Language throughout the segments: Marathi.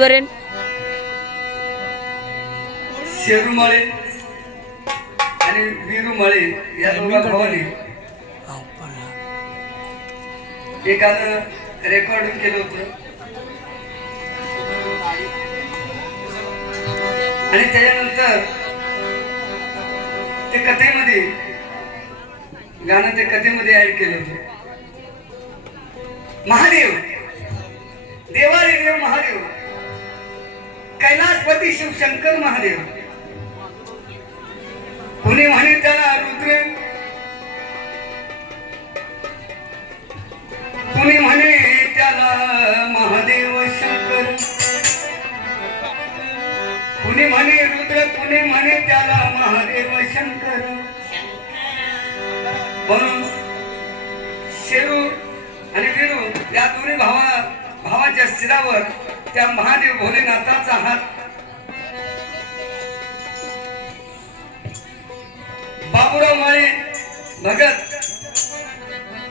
करेन शेरूमाळे आणि या भावाने हे गाणं रेकॉर्डिंग केलं होतं. आणि त्याच्यानंतर ते कथेमध्ये गाणं ते कथेमध्ये ऍड केलं होतं. महादेव. देवारे देव महादेव. कैलासपती शिवशंकर महादेव. कुणी म्हणे त्याला रुद्र. कुणी म्हणे त्याला महादेव शंकर. कुणी म्हणे रुद्र कुणी म्हणे त्याला महादेव शंकर. म्हणून शेरू आणि वीरू या दोन्ही भावा भावाच्या शिरावर त्या महादेव भोलेनाथाचा हात. बाबुराव माळे भगत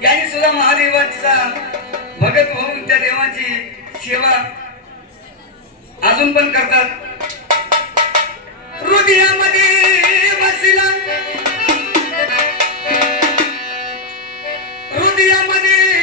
यांनी सुद्धा महादेवाचा भगत होऊन त्या देवाची सेवा अजून पण करतात. हृदयामध्ये बसला. हृदयामध्ये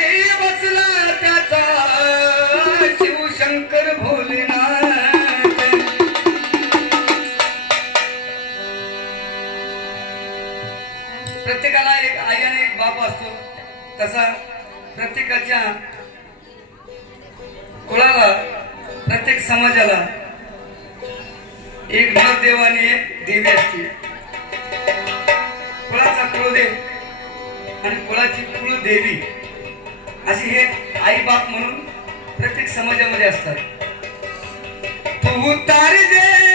देवी अशी हे आई बाप म्हणून प्रत्येक समाजामध्ये असतात. तू तारी दे.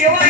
सेवा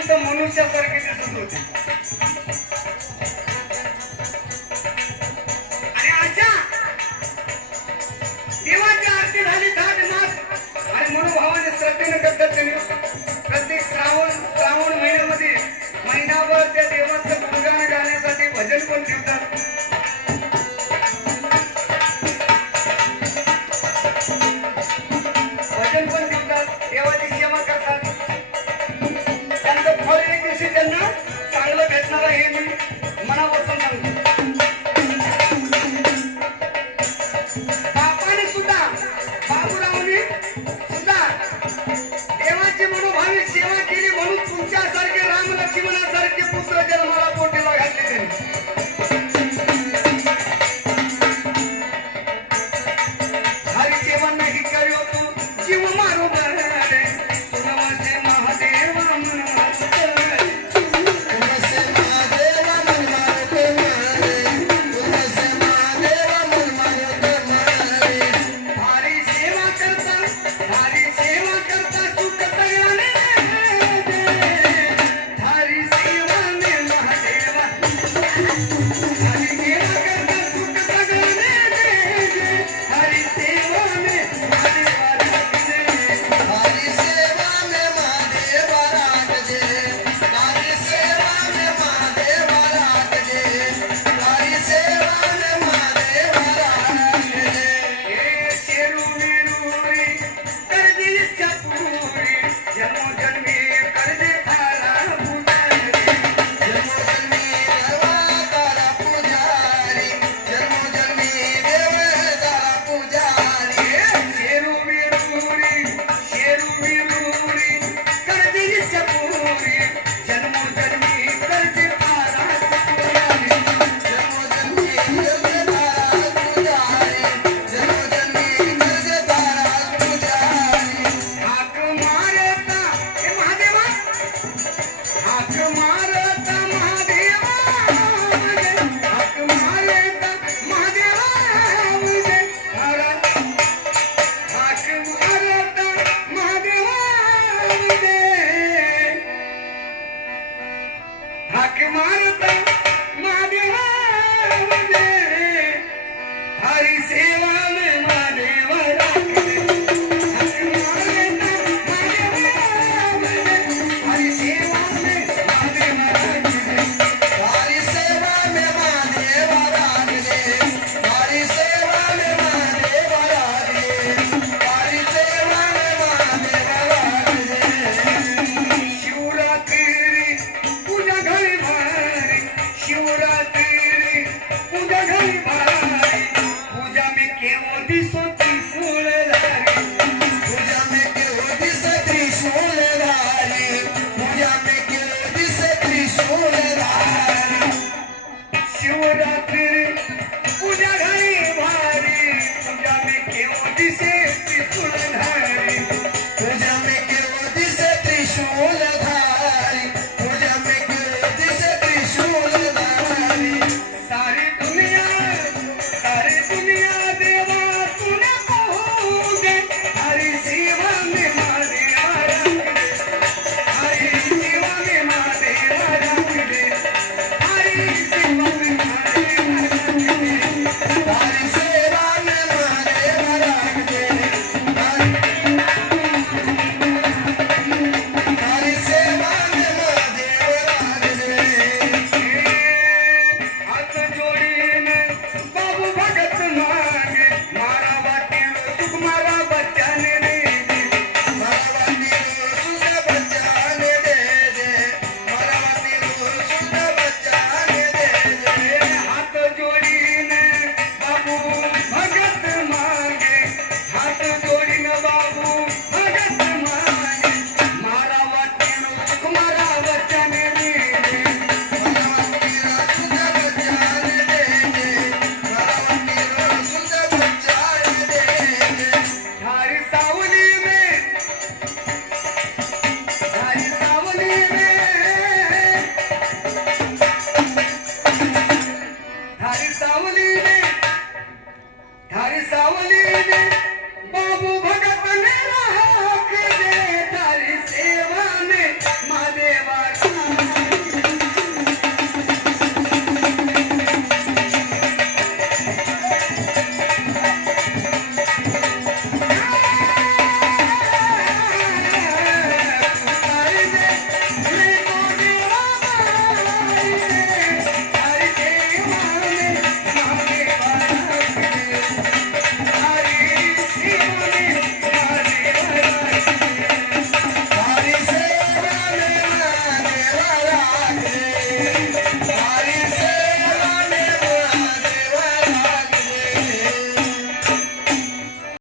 साजिवंत मनुष्यासारखे ಏನು ಮನವೊಸು ನಂಗೆ